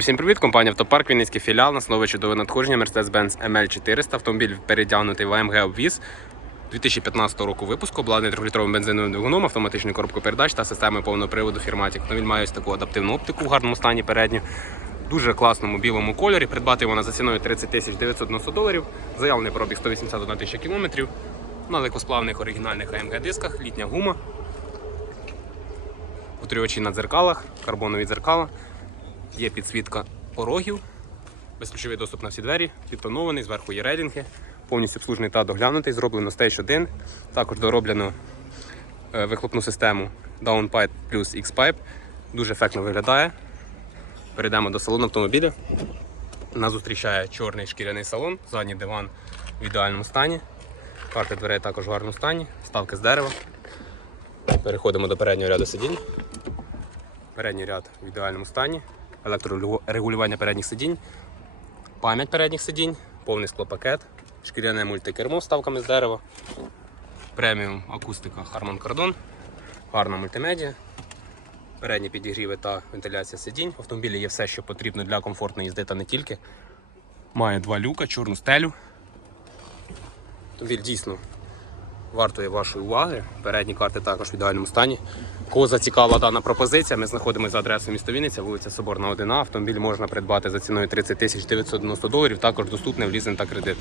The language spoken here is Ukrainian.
Всім привіт, компанія Автопарк, Вінницький філіал, на нове чудове надходження Mercedes-Benz ML400. Автомобіль передягнутий в AMG обвіз 2015 року випуску, обладнаний 3-літровим бензиновим двигуном, автоматичною коробкою передач та системою повного приводу Firmatic. Автомобіль має ось таку адаптивну оптику в гарному стані передню. Дуже класному білому кольорі. Придбати вона за ціною 30 тисяч 990 доларів. Заявлений пробіг 181 тисяча кілометрів. На легкосплавних оригінальних AMG дисках, літня гума. Утримувачі на дзеркалах, карбонові дзеркала. Є підсвітка порогів, безключовий доступ на всі двері, підтонований, зверху є рейдинги, повністю обслужений та доглянутий, зроблено Stage 1. Також дороблено е, вихлопну систему Downpipe плюс X-Pipe. Дуже ефектно виглядає. Перейдемо до салону автомобіля. Нас зустрічає чорний шкіряний салон, задній диван в ідеальному стані. Карти дверей також в гарному стані, ставки з дерева. Переходимо до переднього ряду сидінь. Передній ряд в ідеальному стані, електрорегулювання передніх сидінь, пам'ять передніх сидінь, повний склопакет, шкіряне мультикермо з ставками з дерева, преміум акустика Harman Kardon, гарна мультимедіа, передні підігріви та вентиляція сидінь. В автомобілі є все, що потрібно для комфортної їзди та не тільки. Має два люка, чорну стелю. Автомобіль дійсно вартує вашої уваги. Передні карти також в ідеальному стані. Кого зацікавила дана пропозиція, ми знаходимося за адресою міста Вінниця, вулиця Соборна 1А. Автомобіль можна придбати за ціною 30 тисяч 990 доларів. Також доступний в лізинг та кредит.